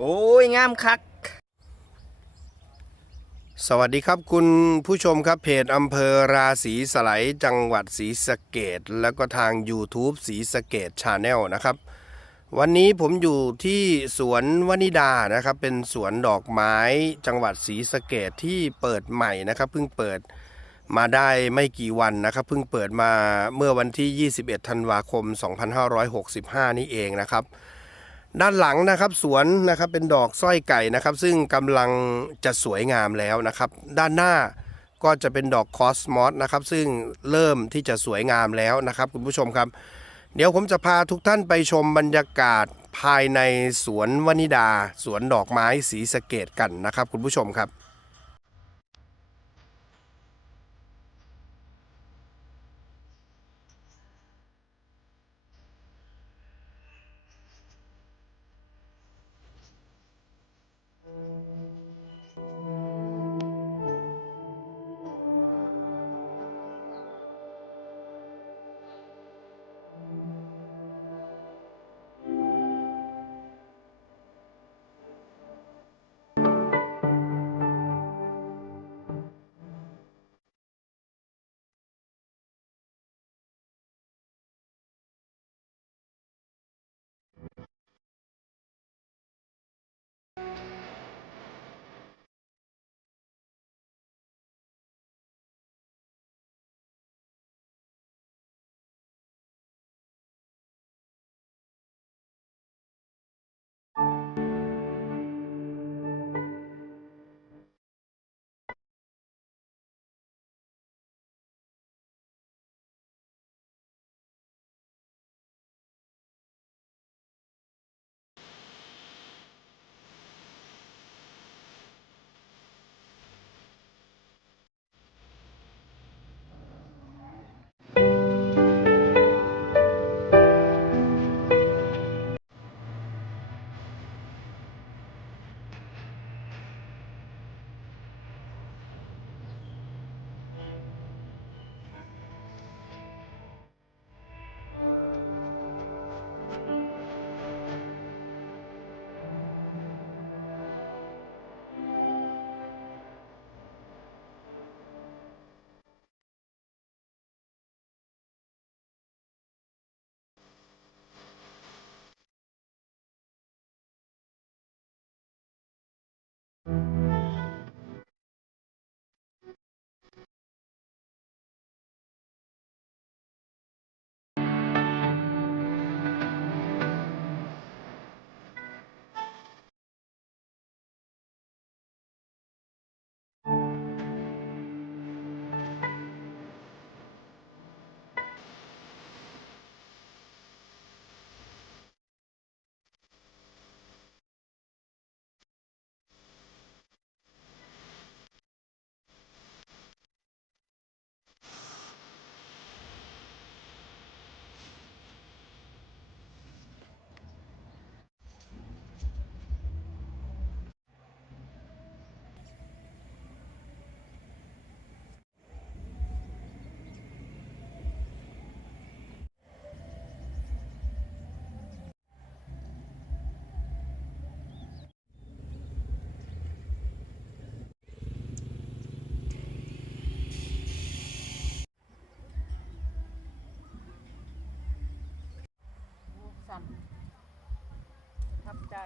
โอ้ยงามคัก สวัสดีครับคุณผู้ชมครับเพจอำเภอราศีสไลยจังหวัดศรีสะเกดแล้วก็ทาง YouTube ศรีสะเกดชาแนลนะครับ วันนี้ผมอยู่ที่สวนวนิดานะครับ เป็นสวนดอกไม้จังหวัดศรีสะเกดที่เปิดใหม่นะครับเพิ่งเปิดมาได้ไม่กี่วันนะครับเพิ่งเปิดมาเมื่อวันที่ 21 ธันวาคม 2565 นี่เองนะครับ ด้านหลังนะครับสวนนะครับเป็นดอกสร้อยไก่นะครับ ซึ่งกำลังจะสวยงามแล้วนะครับ ด้านหน้าก็จะเป็นดอกคอสมอสนะครับ ซึ่งเริ่มที่จะสวยงามแล้วนะครับ คุณผู้ชมครับ เดี๋ยวผมจะพาทุกท่านไปชมบรรยากาศภายในสวนวนิดา สวนดอกไม้สีสะเกตกันนะครับ คุณผู้ชมครับ ทับใจ